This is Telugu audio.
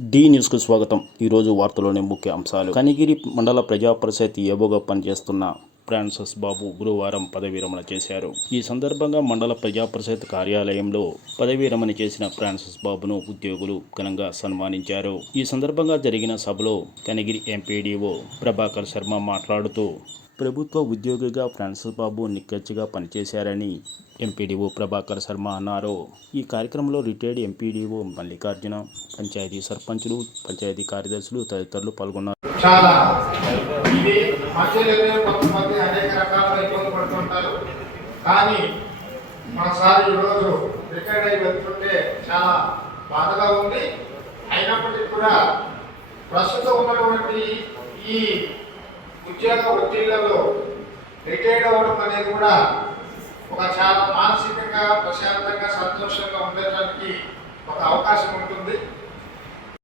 డి న్యూస్కు స్వాగతం. ఈరోజు వార్తలోని ముఖ్య అంశాలు. కనిగిరి మండల ప్రజా పరిషత్ ఏబోగా పనిచేస్తున్న ఫ్రాన్సిస్ బాబు గురువారం పదవీ రమణ చేశారు. ఈ సందర్భంగా మండల ప్రజా పరిషత్ కార్యాలయంలో పదవీ రమణ చేసిన ఫ్రాన్సిస్ బాబును ఉద్యోగులు ఘనంగా సన్మానించారు. ఈ సందర్భంగా జరిగిన సభలో కనగిరి ఎంపీడీఓ ప్రభాకర్ శర్మ మాట్లాడుతూ ప్రభుత్వ ఉద్యోగిగా ఫ్రాన్సిస్ బాబు నిక్కచ్చిగా పనిచేశారని ఎంపీడీఓ ప్రభాకర్ శర్మ అన్నారు. ఈ కార్యక్రమంలో రిటైర్డ్ ఎంపీడీఓ మల్లికార్జున పంచాయతీ సర్పంచులు పంచాయతీ కార్యదర్శులు తదితరులు పాల్గొన్నారు. చాలా. కానీ మన సార్ ఈరోజు రిటైర్డ్ అయి వెళ్తుంటే చాలా బాధగా ఉంది. అయినప్పటికీ కూడా ప్రస్తుతం ఉన్నటువంటి ఈ ఉద్యోగ ఒత్తిళ్ళలో రిటైర్డ్ అవ్వడం అనేది కూడా ఒక చాలా మానసికంగా ప్రశాంతంగా సంతోషంగా ఉండటానికి ఒక అవకాశం ఉంటుంది.